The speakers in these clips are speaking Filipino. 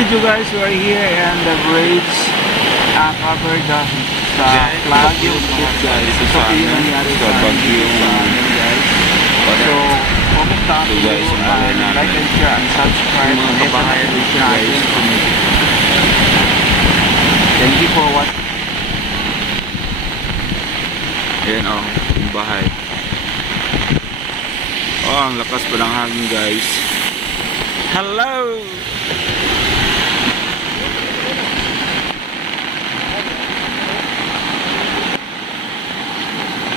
You guys, we are here and the bridge covered the flag yung guys. Ito yung nangyari sa amin guys. So, pumunta ako guys, like and share and subscribe and hit the notification guys. Thank you for watching. Ayan o, yung bahay. Oh, ang lakas pa ng hangin guys. Hello!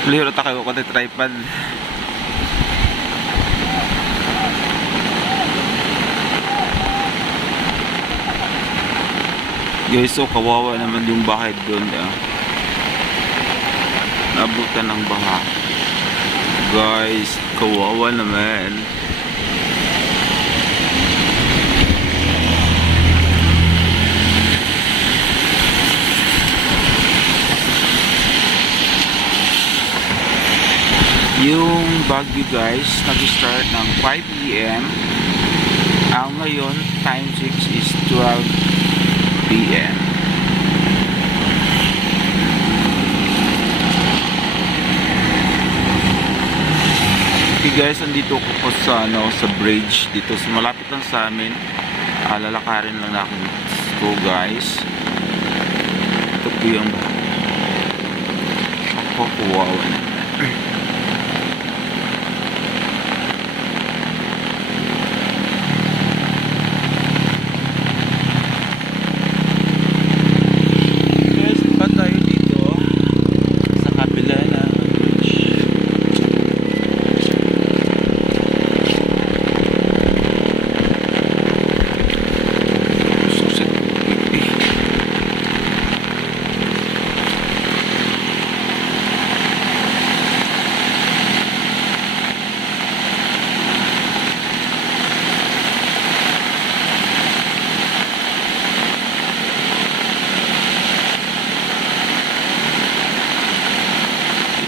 Lihiro ta kayo ko tayo tripod. Guys, so kawawa naman yung bahay doon. Nabutan ng baha. Guys, kawawa naman. Yung Baguio guys, nag-start ng 5 PM. Ang ngayon, time 6 is 12 PM. Okay guys, andito ko po sa, sa bridge. Dito sa malapit lang sa amin. Lalakarin lang natin ito guys. Ito po yung ako kuwawa na.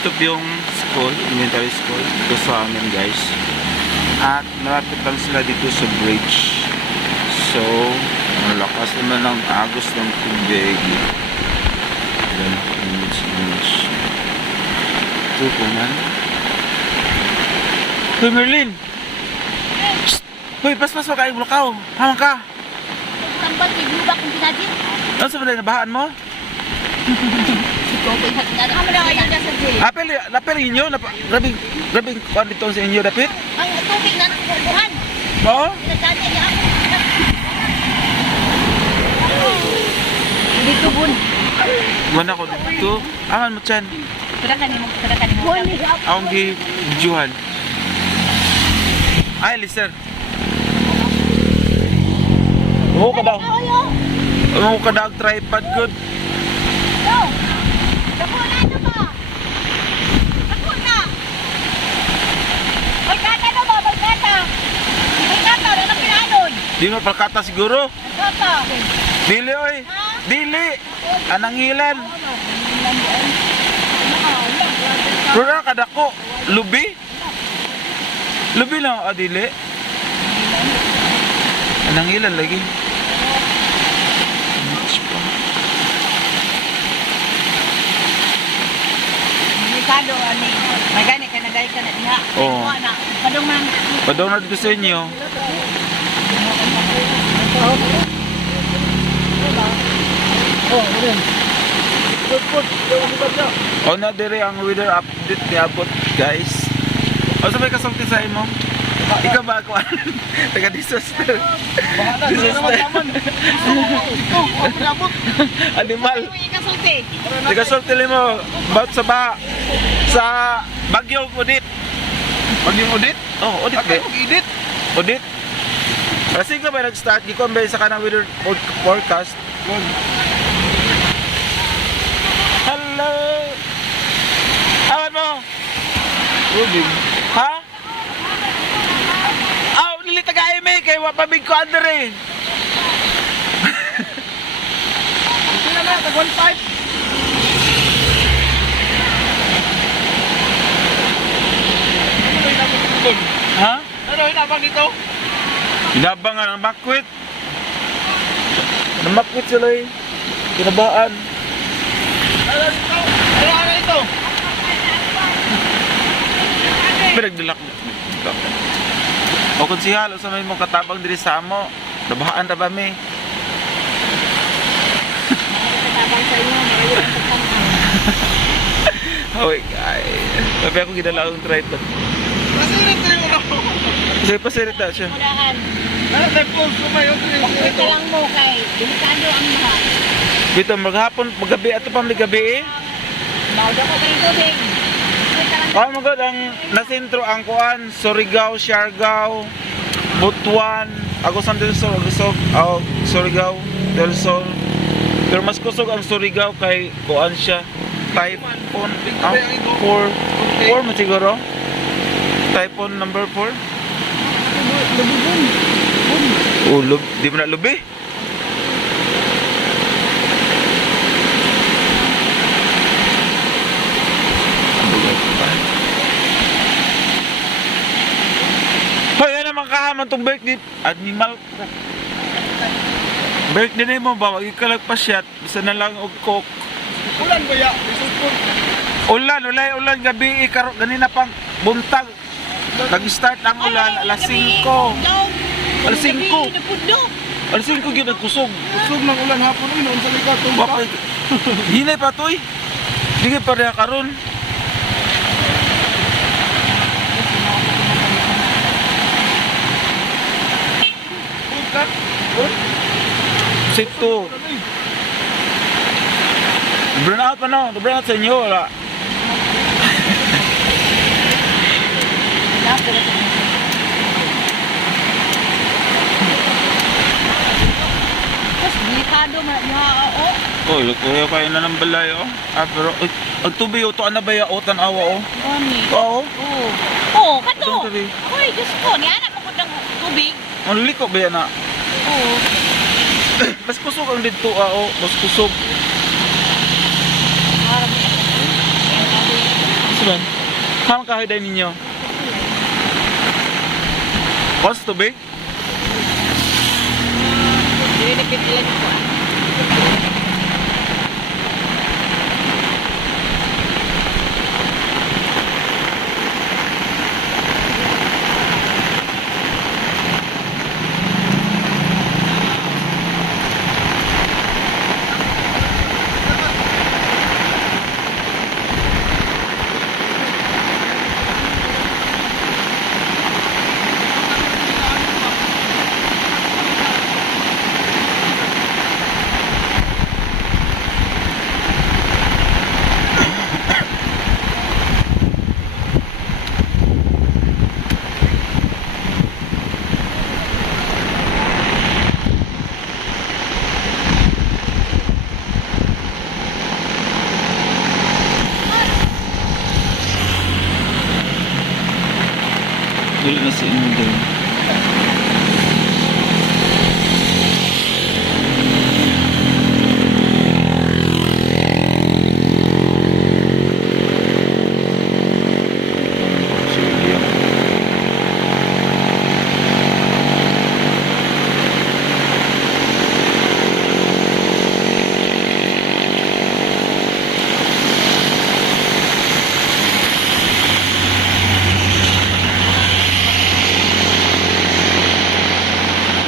Ito yung school, elementary school dito sa amin guys. At malapit lang sila dito sa bridge. So, malakas naman ang agos ng tubig. Ayan, image. Ito po man. Hoy Merlin! Psst! Hoy, pas-pas mo kayo bulakaw. Hamang ka! Tambal, ibuba kung pinadit. Ano sa balay, nabahaan mo? Napil inyo, grabing kuhan dito sa inyo, dapit? Ang tubig na nakukuhan. Oo? Pinagkanya niya ako. Dito bun. Buwan ako dito. Aman mo dyan. Kadakan mo. Akong gi-videohan. Ay, lister. Oo ka daw. Oo ka daw, tripod good. Dako na ito ba? Dako na. Magkata na ba? Magkata. Magkata na pinanon. Di mo palkata siguro? Magkata. Dili oy. Dili. Anang hilan. Pero kadako. Lubi? Lubi lang. Dili. Anang hilan lagi. Kado ani, magani ka nagay ka na diha. Oo. Padong man. Padong na dito sa inyo. Oh, na dire ang weather update ni abot, guys. O sabay kasulti sa imo. Ikaw ba ako? Taga-disaster. Animal. Taga-sulti mo. About sa Baguio, Odette. Baguio, Odette? Oh, Odette ba? Odette. Kasi ka ba nag-start? Gikon ba sa kanang weather forecast? Hello! Awan mo? Rubin. Ha? Lili taga-eme kay wapabig ko andre. Ito na na, tag-1.5. Ha? Ano hinabang dito? Hinabang nga ng bakwit. Namakit sila eh. Kinabaan. Ano ito? Pinagdalak mo. O konsihal, sa may mong katabang diri sa amo. Nabahaan na ba mi? Katabang sa inyo, malayo ang pagtanaw. Hoy, guys. Sabi ako ginala akong tripod. Masirit na yung ako. Kasi pasirit na siya. Mudahan. Ano tayo po? Sumayo ko yung Ito lang mo kay delikado ang lahat. Dito, maghapon, magabi, ato pa may gabi eh. Mauda ko kayo tubig. Oh my God, ang nasentro ang kuan, Surigao, Siargao, Butuan, Agusan del Sur, Surigao del Sur. Pero mas kusog ang Surigao kay kuan siya, Typhoon, 4 mo siguro? Typhoon number 4? Di mo na lubi? Hoy, ano naman kahaman tong birthday? Animal. Birthday mo ba? Wag ikalagpas siya. Bisa na lang og coke. ulan ba ya? Isupon. Ulan gabi karo ganina pang buntag. Nag-start ang ulan alas 5. Alas 5. Alas 5 gyud nagkusog. Kusog ng ulan hapon uy, noon sa likod itong Bakay. Hinay pa toy. Di pa rin karon. Bukan. Sito. Burn out pa no? Burn out sa inyo wala. Tapos delikado o. Oh, lukuya kayo na ng balay oh. Pero ang tubig oh, to ana ba ya otan awa oh. Gani. Oo. Oo. Oo, kato. Itong tubig. Uy, Diyos ko, ni anak mo ko ng tubig. Ang liko ba yan na? Oo. Mas kusog ang dito oh. Mas kusog. Saban? Kamang kahiday ninyo? Kos tubig? Dinipit ilan ko. Dili na si Indo.